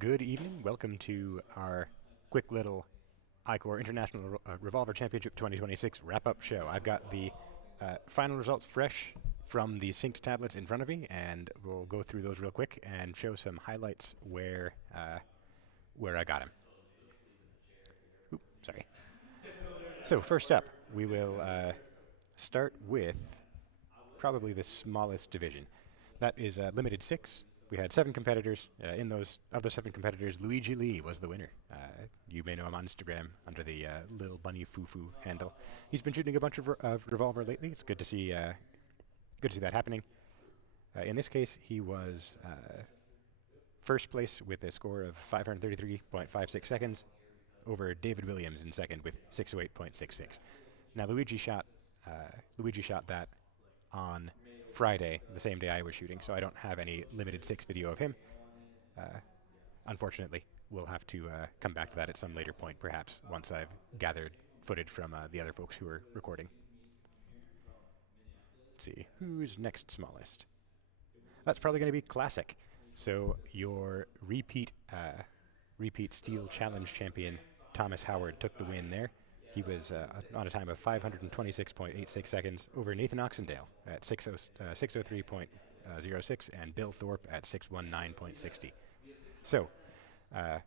Good evening. Welcome to our quick little ICORE International Revolver Championship 2026 wrap-up show. I've got the final results fresh from the synced tablets in front of me, and we'll go through those real quick and show some highlights where I got him. Oop, sorry. So first up, we will start with probably the smallest division. That is limited 6. We had 7 competitors. In those of the 7 competitors, Luigi Lee was the winner. You may know him on Instagram under the Lil Bunny Fufu handle. He's been shooting a bunch of Revolver lately. It's good to see that happening. In this case, he was first place with a score of 533.56 seconds over David Williams in second with 608.66. Now Luigi shot that on Friday, the same day I was shooting, so I don't have any limited 6 video of him. Unfortunately, we'll have to come back to that at some later point, perhaps, once I've gathered footage from the other folks who are recording. Let's see, who's next smallest? That's probably going to be Classic. So your repeat Steel Challenge champion, Thomas Howard, took the win there. He was on a time of 526.86 seconds over Nathan Oxendale at 603.06 and Bill Thorpe at 619.60. So now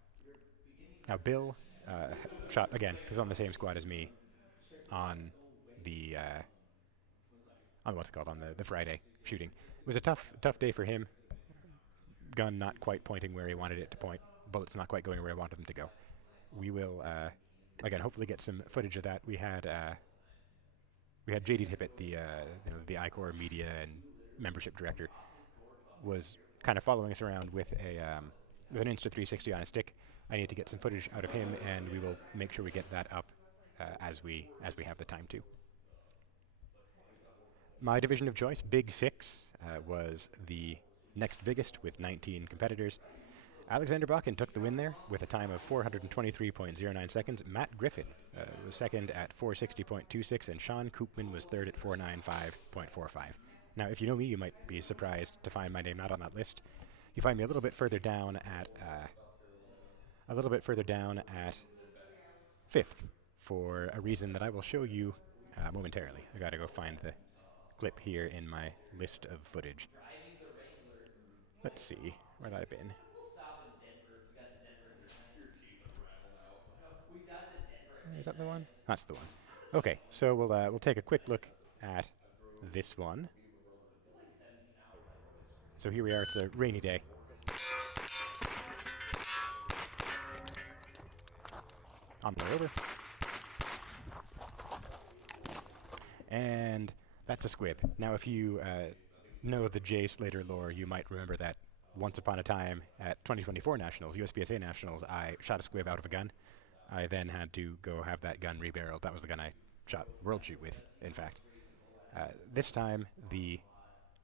Bill shot again. He was on the same squad as me on the the Friday shooting. It was a tough day for him. Gun not quite pointing where he wanted it to point. Bullets not quite going where I wanted them to go. We will again hopefully get some footage of that. We had JD Tippett, the ICORE media and membership director, was kind of following us around with an Insta360 on a stick. I need to get some footage out of him, and we will make sure we get that up as we have the time to. My division of choice, Big Six, was the next biggest with 19 competitors. Alexander Bakken took the win there with a time of 423.09 seconds. Matt Griffin was second at 460.26, and Sean Koopman was third at 495.45. Now, if you know me, you might be surprised to find my name not on that list. You find me a little bit further down at fifth for a reason that I will show you momentarily. I gotta go find the clip here in my list of footage. Let's see where that have been. Is that the one? That's the one. Okay, so we'll take a quick look at this one. So here we are. It's a rainy day. On the way over. And that's a squib. Now, if you know the Jay Slater lore, you might remember that once upon a time at 2024 Nationals, USPSA Nationals, I shot a squib out of a gun. I then had to go have that gun rebarreled. That was the gun I shot World Shoot with, in fact. This time, the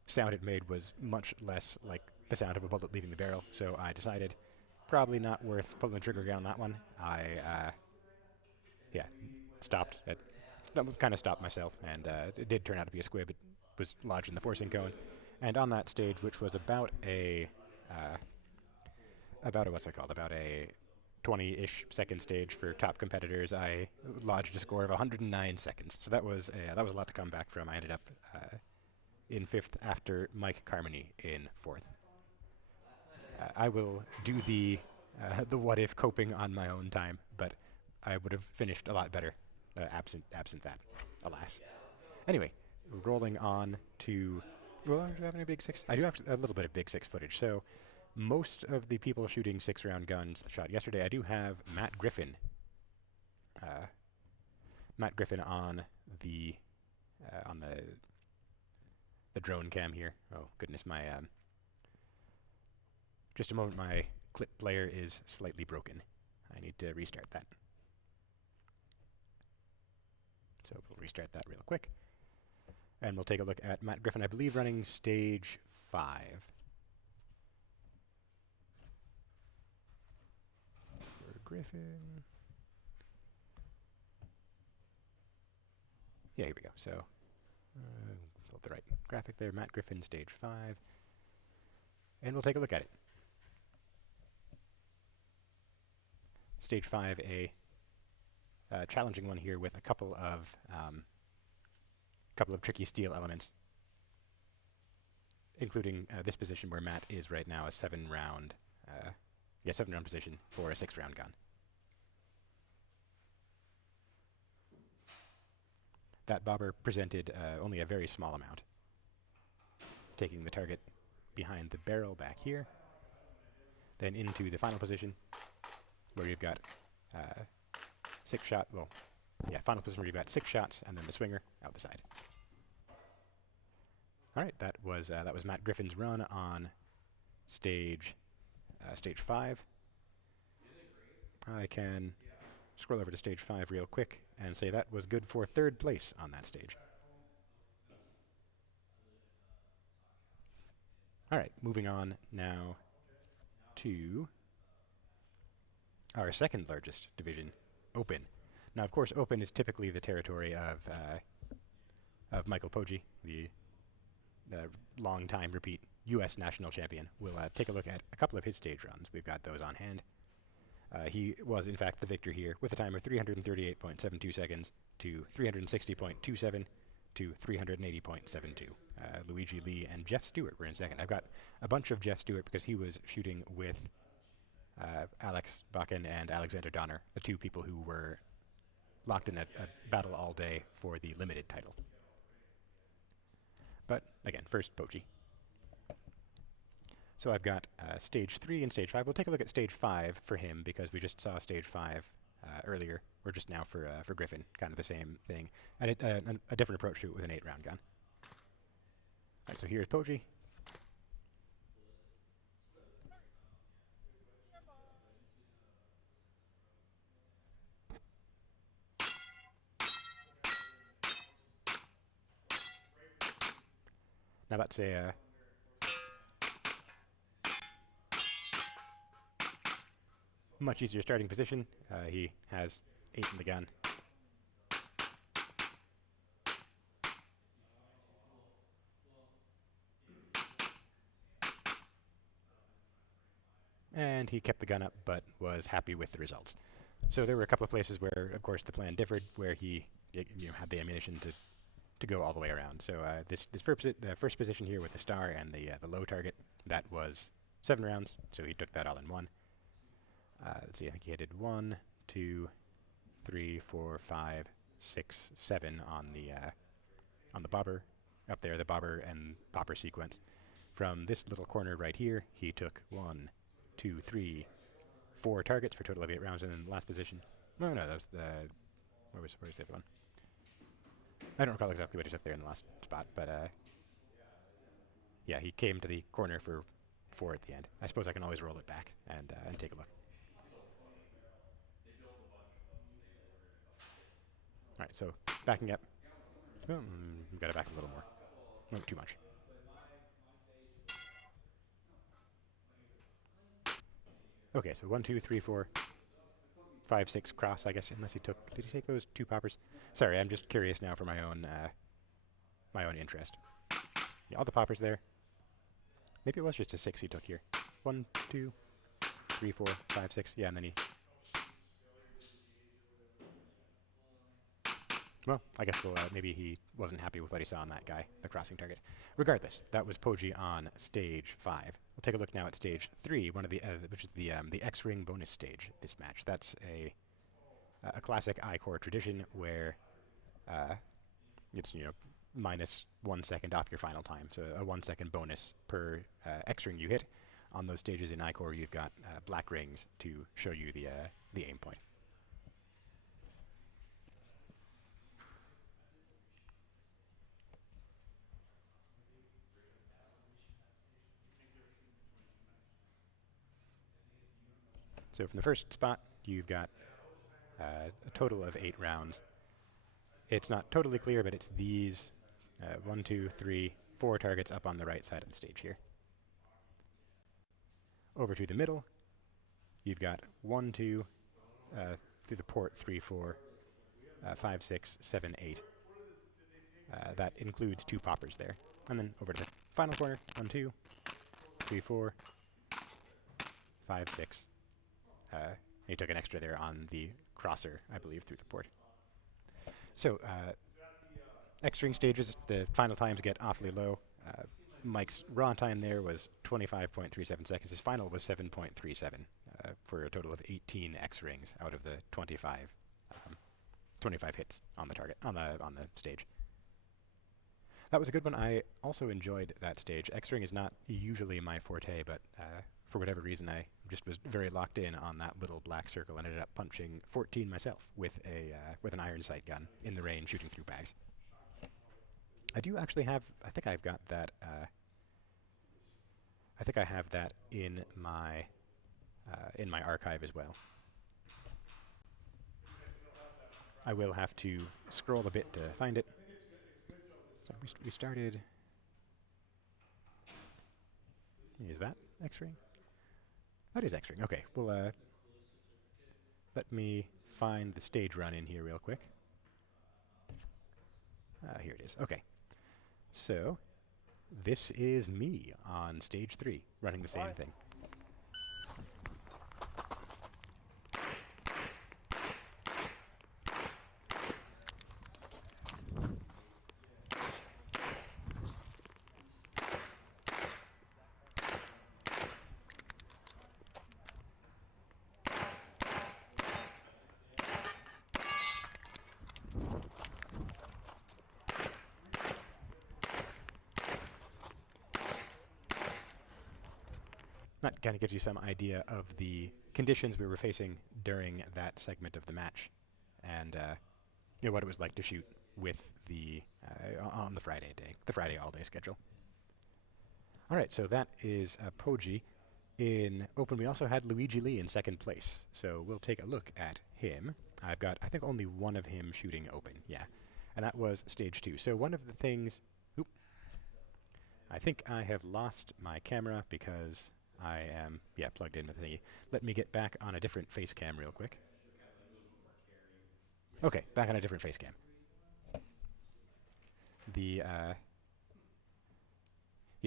sound it made was much less like the sound of a bullet leaving the barrel, so I decided probably not worth pulling the trigger again on that one. I stopped. I was kind of stopped myself, and it did turn out to be a squib. It was lodged in the forcing cone, and on that stage, which was about a 20-ish second stage for top competitors, I lodged a score of 109 seconds. So that was a lot to come back from. I ended up in 5th after Mike Carmody in 4th. I will do the what if coping on my own time, but I would have finished a lot better absent that, alas. Anyway, rolling on to... Well, do I have any Big Six? I do have a little bit of Big Six footage. So most of the people shooting 6-round guns shot yesterday. I do have Matt Griffin on the drone cam here. Oh goodness, my just a moment, my clip player is slightly broken. I need to restart that. So we'll restart that real quick. And we'll take a look at Matt Griffin, I believe running stage 5. For Griffin. Yeah, here we go. So, hold the right graphic there. Matt Griffin, stage 5. And we'll take a look at it. stage 5 a challenging one here with a couple of tricky steel elements, including this position where Matt is right now, a 7-round position for a 6-round gun. That bobber presented only a very small amount, taking the target behind the barrel back here, then into the final position where you've got 6 shot. Well, yeah, final position where you've got 6 shots, and then the swinger out the side. All right, that was Matt Griffin's run on stage 5. I can scroll over to stage 5 real quick and say that was good for 3rd place on that stage. All right, moving on now to our 2nd largest division, Open. Now, of course, Open is typically the territory of Michael Poggi, the long-time repeat U.S. national champion. We'll take a look at a couple of his stage runs. We've got those on hand. He was, in fact, the victor here with a time of 338.72 seconds to 360.27 to 380.72. Luigi Lee and Jeff Stewart were in second. I've got a bunch of Jeff Stewart because he was shooting with Alex Bakken and Alexander Donner, the 2 people who were locked in a battle all day for the limited title. But again, first Poggi. So I've got stage 3 and stage 5. We'll take a look at stage 5 for him because we just saw stage 5 earlier, or just now for Griffin, kind of the same thing, and a different approach to it with an 8-round gun. All right, so here's Poggi. Now that's a much easier starting position. He has 8 in the gun. And he kept the gun up, but was happy with the results. So there were a couple of places where, of course, the plan differed, where he had the ammunition to go all the way around. So the first position here with the star and the low target, that was 7 rounds, so he took that all in one. Let's see, I think he did 1, 2, 3, 4, 5, 6, 7 on the bobber up there, the bobber and popper sequence. From this little corner right here, he took 1, 2, 3, 4 targets for a total of 8 rounds, and then the last position. No, that was the where's the other one? I don't recall exactly what he took there in the last spot, but yeah, he came to the corner for 4 at the end. I suppose I can always roll it back and take a look. All right, so backing up. We've got to back up a little more. Not too much. Okay, so 1, 2, 3, 4, 5, 6 cross, I guess, unless he took... Did he take those 2 poppers? Sorry, I'm just curious now for my own interest. Yeah, all the poppers there. Maybe it was just a 6 he took here. 1, 2, 3, 4, 5, 6. Yeah, and then he... Well, I guess maybe he wasn't happy with what he saw on that guy, the crossing target. Regardless, that was Poggi on stage 5. We'll take a look now at stage 3, which is the X-ring bonus stage. This match, that's a classic ICORE tradition where it's minus 1 second off your final time, so a 1 second bonus per X-ring you hit. On those stages in ICORE, you've got black rings to show you the aim point. So from the first spot, you've got a total of 8 rounds. It's not totally clear, but it's these 1, 2, 3, 4 targets up on the right side of the stage here. Over to the middle, you've got 1, 2, through the port, 3, 4, 5, 6, 7, 8. That includes 2 poppers there. And then over to the final corner, 1, 2, 3, 4, 5, 6. He took an extra there on the crosser, I believe, through the port. So, X-string stages, the final times get awfully low. Mike's raw time there was 25.37 seconds. His final was 7.37 for a total of 18 X-rings out of the 25 hits on the target, on the stage. That was a good one. I also enjoyed that stage. X-ring is not usually my forte, but for whatever reason, I just was very locked in on that little black circle and ended up punching 14 myself with an iron sight gun in the rain, shooting through bags. I do actually have. I think I've got that. I think I have that in my archive as well. I will have to scroll a bit to find it. So we started. Is that X-ring? That is X-ring. Okay. Well, let me find the stage run in here real quick. Here it is. Okay. So, this is me on stage 3, running the same thing. That kind of gives you some idea of the conditions we were facing during that segment of the match, and what it was like to shoot with the on the Friday day, the Friday all-day schedule. All right, so that is Poji. In open, we also had Luigi Lee in second place, so we'll take a look at him. I've got, I think, only one of him shooting open, yeah, and that was stage 2. So one of the things, I think I have lost my camera because I am, plugged in with the thingy. Let me get back on a different face cam real quick. Okay, back on a different face cam.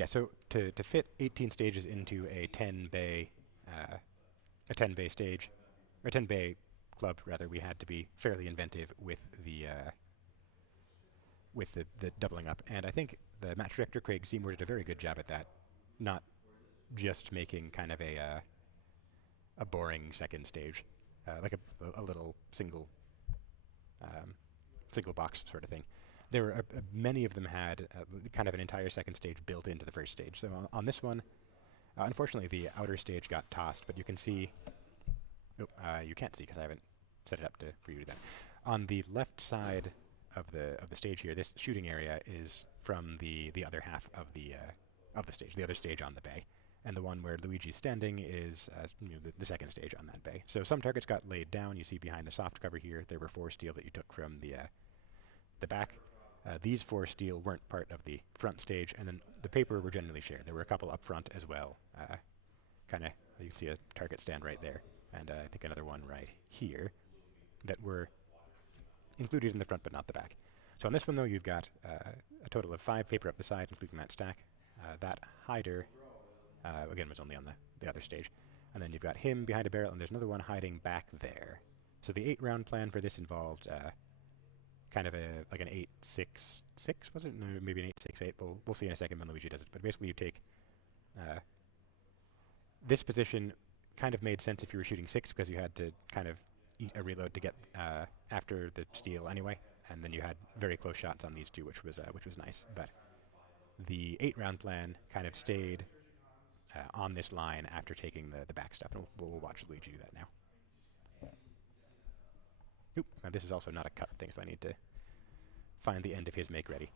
So to fit 18 stages into a 10 bay stage, or 10 bay club rather, we had to be fairly inventive with the doubling up, and I think the match director Craig Seymour did a very good job at that, not just making kind of a boring second stage, like a little single box sort of thing. There were many of them had kind of an entire second stage built into the first stage. So on this one, unfortunately, the outer stage got tossed, but you can see. You can't see because I haven't set it up for you to do that. On the left side of the stage here, this shooting area is from the other half of the stage, the other stage on the bay. And the one where Luigi's standing is the second stage on that bay. So some targets got laid down. You see behind the soft cover here, there were 4 steel that you took from the back. These 4 steel weren't part of the front stage, and then the paper were generally shared. There were a couple up front as well. You can see a target stand right there, and I think another one right here that were included in the front but not the back. So on this one, though, you've got a total of 5 paper up the side, including that stack. That hider, again, was only on the other stage. And then you've got him behind a barrel, and there's another one hiding back there. So the 8-round plan for this involved kind of like an 8-6-6, was it? No, maybe an 8-6-8. We'll see in a second when Luigi does it. But basically you take this position kind of made sense if you were shooting 6 because you had to kind of eat a reload to get after the steel anyway. And then you had very close shots on these 2, which was nice. But the 8-round plan kind of stayed on this line after taking the back stuff. And we'll watch Luigi do that now. Oop, now this is also not a cut thing, so I need to find the end of his make ready.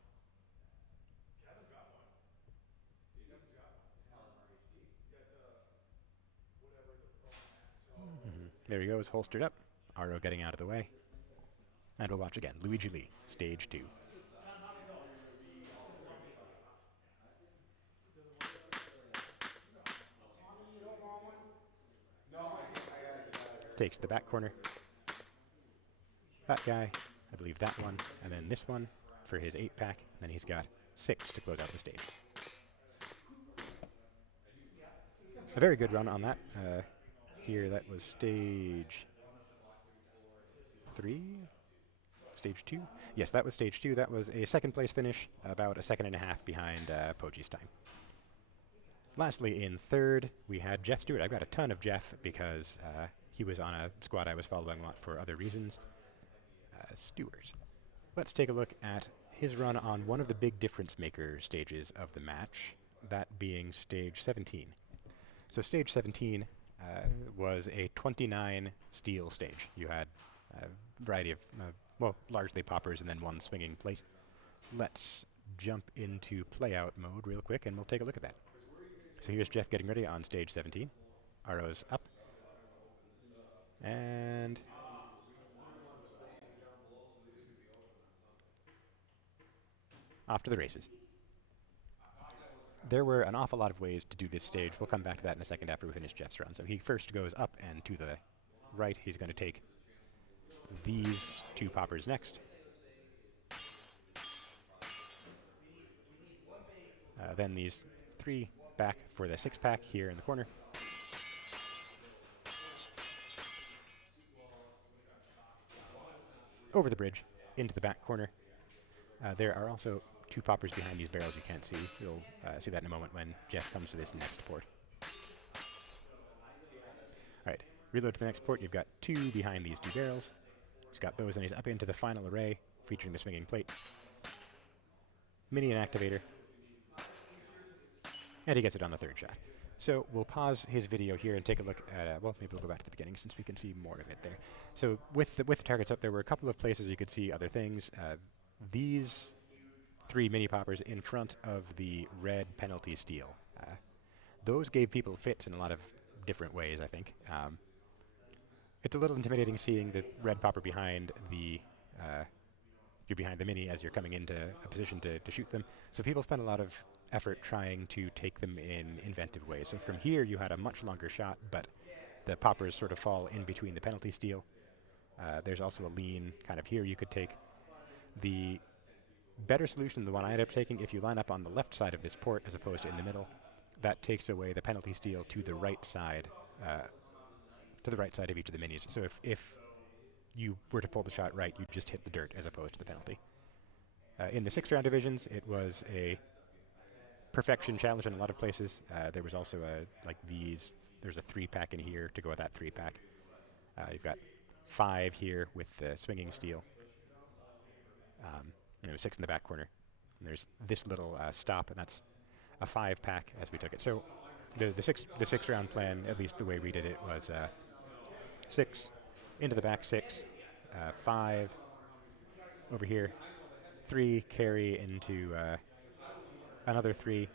There he goes, holstered up. Aro getting out of the way. And we'll watch again. Luigi Lee, stage 2. Takes the back corner. That guy, I believe that one, and then this one for his 8-pack. Then he's got 6 to close out the stage. A very good run on that. here. That was stage 3? Stage 2? Yes, that was stage 2. That was a second place finish, about a second and a half behind Poji's time. Lastly, in third, we had Jeff Stewart. I've got a ton of Jeff because he was on a squad I was following a lot for other reasons. Stewart. Let's take a look at his run on one of the big difference maker stages of the match, that being stage 17. So stage 17 was a 29 steel stage. You had a variety of, well, largely poppers and then one swinging plate. Let's jump into playout mode real quick and we'll take a look at that. So here's Jeff getting ready on stage 17. Arrows up. And off to the races. There were an awful lot of ways to do this stage. We'll come back to that in a second after we finish Jeff's run. So he first goes up and to the right. He's going to take these 2 poppers next. Then these 3 back for the 6-pack here in the corner. Over the bridge, into the back corner. There are also 2 poppers behind these barrels you can't see. You'll see that in a moment when Jeff comes to this next port. Alright, reload to the next port. You've got 2 behind these 2 barrels. He's got those and he's up into the final array, featuring the swinging plate. Mini and activator. And he gets it on the 3rd shot. So we'll pause his video here and take a look at, well, maybe we'll go back to the beginning since we can see more of it there. So with the targets up, there were a couple of places you could see other things. These 3 mini poppers in front of the red penalty steel. Those gave people fits in a lot of different ways, I think. It's a little intimidating seeing the red popper behind the you're behind the mini as you're coming into a position to shoot them. So people spent a lot of effort trying to take them in inventive ways. So from here you had a much longer shot, but the poppers sort of fall in between the penalty steel. There's also a lean kind of here you could take. The better solution, the one I ended up taking, if you line up on the left side of this port as opposed to in the middle, that takes away the penalty steel to the right side of each of the minis. So if you were to pull the shot right, you just hit the dirt as opposed to the penalty. In the 6th round divisions, it was a perfection challenge in a lot of places. There was also there's a 3-pack in here to go with that 3-pack. You've got 5 here with the swinging steel. And there was 6 in the back corner. And there's this little stop, and that's a 5-pack as we took it. So the 6 round plan, at least the way we did it, was 6 into the back 6, 5 over here, 3 carry into another 3,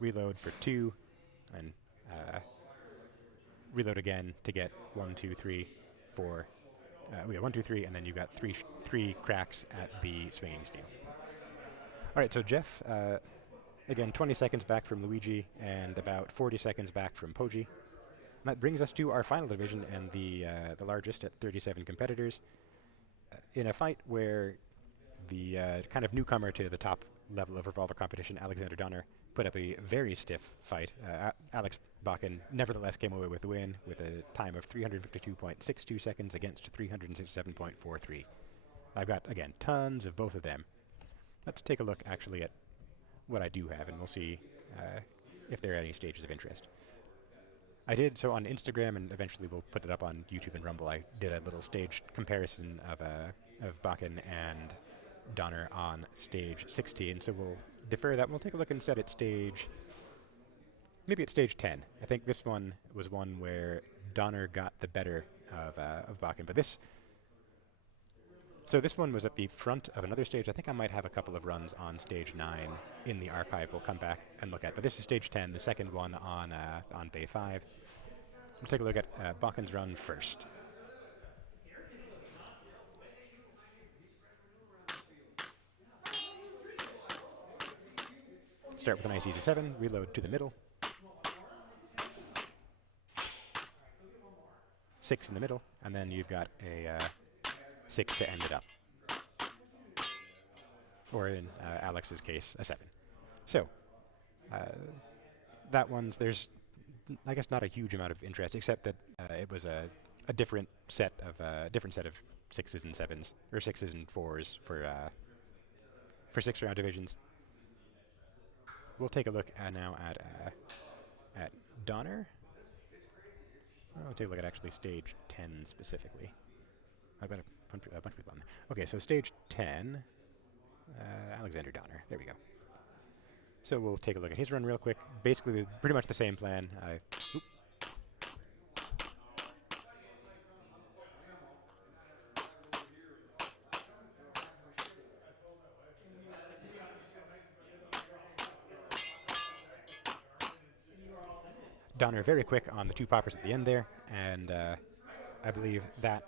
reload for 2, and reload again to get 1, 2, 3, 4. We got 1, 2, 3, and then you've got 3 cracks at the swinging steel. All right, so Jeff, again, 20 seconds back from Luigi and about 40 seconds back from Poji. And that brings us to our final division and the largest at 37 competitors. In a fight where the kind of newcomer to the top level of Revolver competition, Alexander Donner, put up a very stiff fight. Alex Bakken nevertheless came away with the win with a time of 352.62 seconds against 367.43. I've got, again, tons of both of them. Let's take a look actually at what I do have, and we'll see if there are any stages of interest. I did so on Instagram, and eventually we'll put it up on YouTube and Rumble. I did a little stage comparison of Bakken and Donner on stage 16, so we'll defer that. And we'll take a look instead at maybe at stage 10. I think this one was one where Donner got the better of Bakken, but this one was at the front of another stage. I think I might have a couple of runs on stage 9 in the archive we'll come back and look at, but this is stage 10, the second one on Bay 5. We'll take a look at Bakken's run first. Start with a nice easy 7, reload to the middle. 6 in the middle, and then you've got a 6 to end it up. Or in Alex's case, a 7. So, there's I guess not a huge amount of interest, except that it was a different set of sixes and sevens, or sixes and fours for 6 round divisions. We'll take a look now at Donner. I'll take a look at actually stage 10 specifically. I've got a bunch of people on there. Okay, so stage 10, Alexander Donner. There we go. So we'll take a look at his run real quick. Basically, pretty much the same plan. Donner very quick on the 2 poppers at the end there, and I believe that,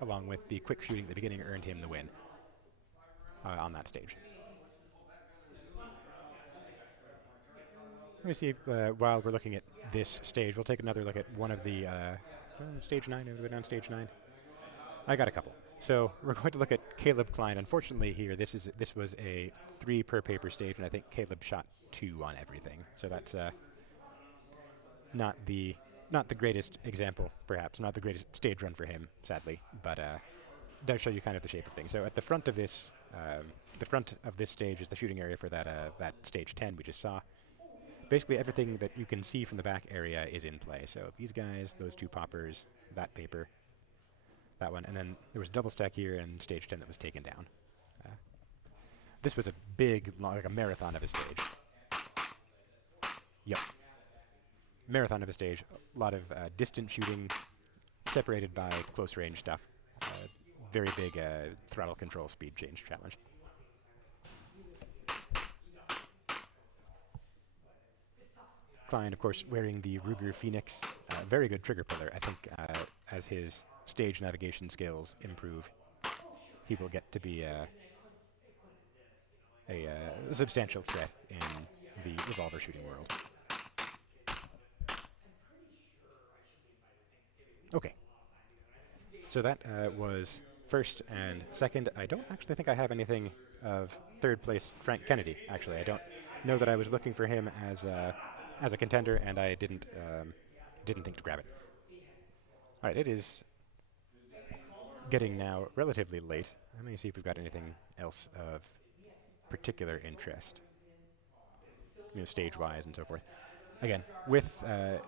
along with the quick shooting at the beginning, earned him the win on that stage. Let me see if, while we're looking at this stage, we'll take another look at one of the stage 9. We'll go down stage 9. I got a couple. So we're going to look at Caleb Klein. Unfortunately, here this was a 3 per paper stage, and I think Caleb shot 2 on everything. So that's not the greatest example, perhaps not the greatest stage run for him, sadly, but does show you kind of the shape of things. So at the front of this stage is the shooting area for that stage 10 we just saw. Basically, everything that you can see from the back area is in play. So these guys, those 2 poppers, that paper, that one, and then there was a double stack here in stage 10 that was taken down. This was a big, like a marathon of a stage. Yep. Marathon of a stage. A lot of distant shooting, separated by close range stuff. Very big throttle control speed change challenge. Klein, of course, wearing the Ruger Phoenix. Very good trigger puller. I think as his stage navigation skills improve, he will get to be a substantial threat in the revolver shooting world. Okay. So that was first and second. I don't actually think I have anything of third place Frank Kennedy, actually. I don't know that I was looking for him as a contender, and I didn't think to grab it. All right, it is getting now relatively late. Let me see if we've got anything else of particular interest, stage-wise and so forth. Again, with the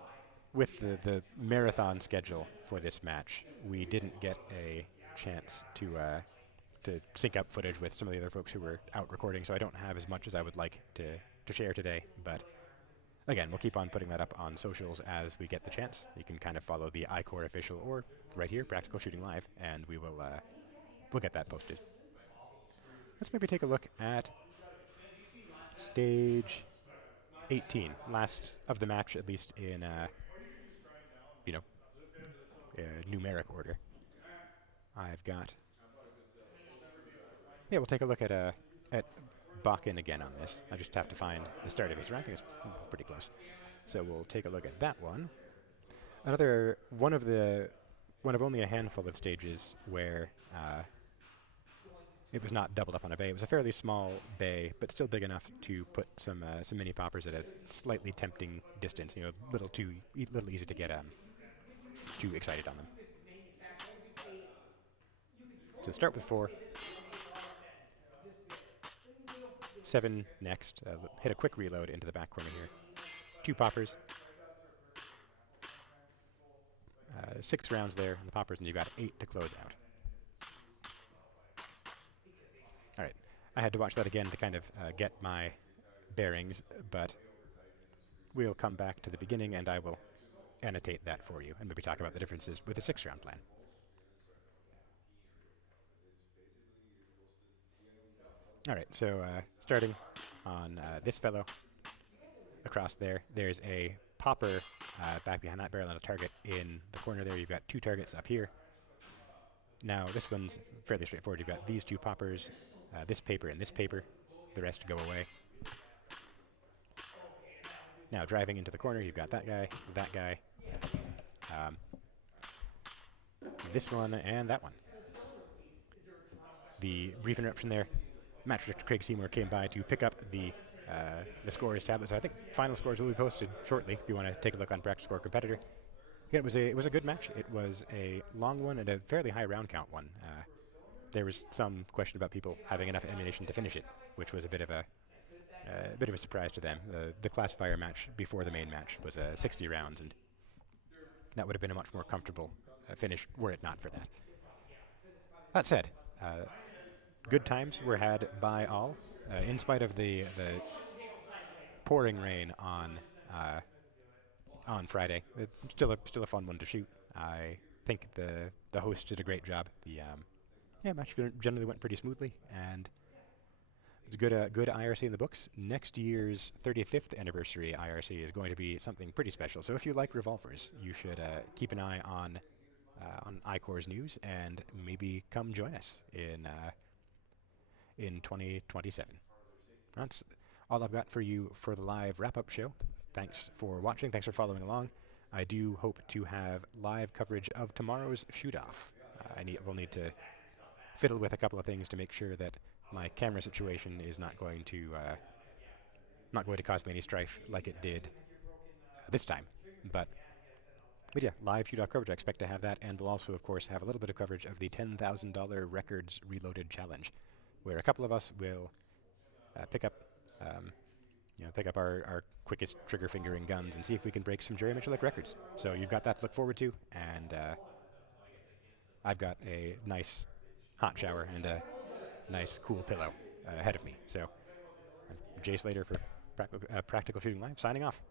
marathon schedule for this match, we didn't get a chance to sync up footage with some of the other folks who were out recording, so I don't have as much as I would like to share today, but again, we'll keep on putting that up on socials as we get the chance. You can kind of follow the ICORE official or right here, Practical Shooting Live, and we'll get that posted. Let's maybe take a look at stage 18, last of the match, at least in numeric order. I've got. Yeah, we'll take a look at Bakken again on this. I just have to find the start of his run. I think it's pretty close. So we'll take a look at that one. Another one of only a handful of stages where it was not doubled up on a bay. It was a fairly small bay, but still big enough to put some mini poppers at a slightly tempting distance. A little easy to get too excited on them. So start with 4. 7 next. Hit a quick reload into the back corner here. 2 poppers. 6 rounds there on the poppers, and you've got 8 to close out. All right. I had to watch that again to kind of get my bearings, but we'll come back to the beginning, and I will annotate that for you and maybe talk about the differences with the 6-round plan. All right, so starting on this fellow across there, there's a popper back behind that barrel and a target in the corner there. You've got 2 targets up here. Now, this one's fairly straightforward. You've got these 2 poppers, this paper and this paper. The rest go away. Now, driving into the corner, you've got that guy, this one, and that one. The brief interruption there. Match Director Craig Seymour came by to pick up the the scores tablet. So I think final scores will be posted shortly if you want to take a look on Practice Score Competitor. Yeah, it was a good match. It was a long one and a fairly high round count one. There was some question about people having enough ammunition to finish it, which was a bit of a surprise to them. The classifier match before the main match was 60 rounds, and that would have been a much more comfortable finish were it not for that. That said, good times were had by all, in spite of the pouring rain on Friday. Still a fun one to shoot. I think the host did a great job. The match generally went pretty smoothly, and it's good IRC in the books. Next year's 35th anniversary IRC is going to be something pretty special. So if you like revolvers, you should keep an eye on ICORE's news and maybe come join us in 2027. That's all I've got for you for the live wrap-up show. Thanks for watching. Thanks for following along. I do hope to have live coverage of tomorrow's shoot-off. We'll need to fiddle with a couple of things to make sure that my camera situation is not going to cause me any strife like it did this time. But yeah, live shoot-off coverage. I expect to have that, and we'll also, of course, have a little bit of coverage of the $10,000 Records Reloaded Challenge, where a couple of us will pick up our quickest trigger fingering guns and see if we can break some Jerry Mitchell-like records. So you've got that to look forward to, and I've got a nice hot shower and a nice cool pillow ahead of me. So Jay Slater for Practical Shooting Live, signing off.